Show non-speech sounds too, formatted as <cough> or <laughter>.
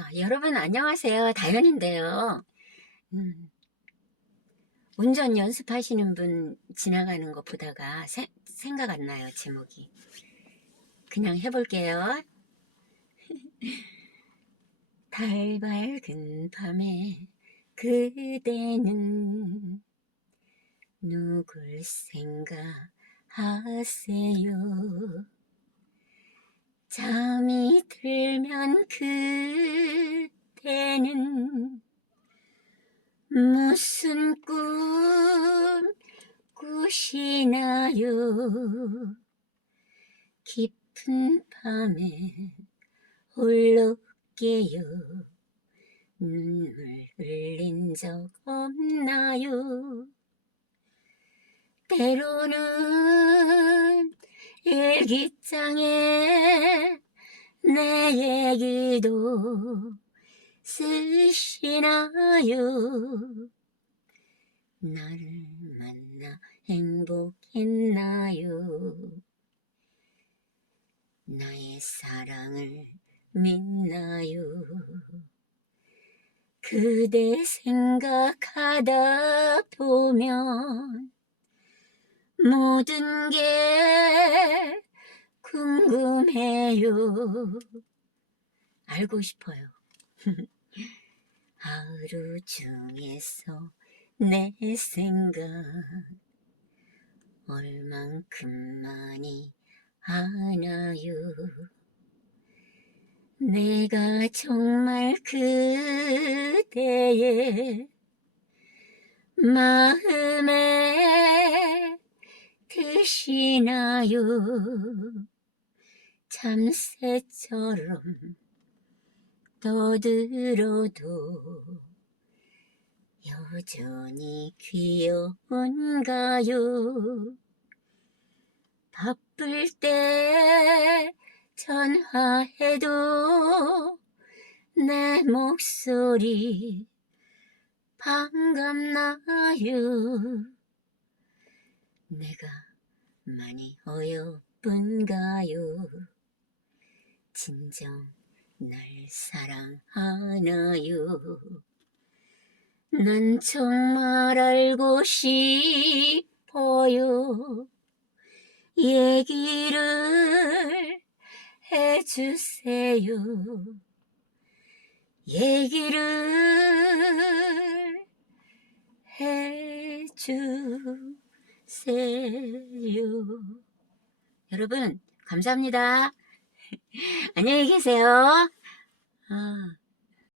아, 여러분 안녕하세요. 다현인데요. 음, 운전 연습하시는 분 지나가는 거 보다가 세- 생각 안 나요, 제목이. 그냥 해볼게요. <laughs> 달 밝은 밤에 그대는 누굴 생각하세요? 잠이 들면 그 무슨 꿈 꾸시나요? 깊은 밤에 홀로 깨요. 눈물 흘린 적 없나요? 때로는 일기장에 내 얘기도 쓰시나요? 나를 만나 행복했나요? 나의 사랑을 믿나요? 그대 생각하다 보면 모든 게 궁금해요. 알고 싶어요. 하루 중에서 내 생각 얼만큼 많이 하나요? 내가 정말 그대의 마음에 드시나요? 참새처럼 떠들어도 여전히 귀여운가요? 바쁠 때 전화해도 내 목소리 반갑나요? 내가 많이 어여쁜가요? 진정 날 사랑하나요? 난 정말 알고 싶어요. 얘기를 해주세요. 얘기를 해주세요. 여러분, 감사합니다. <laughs> 안녕히 계세요. 아.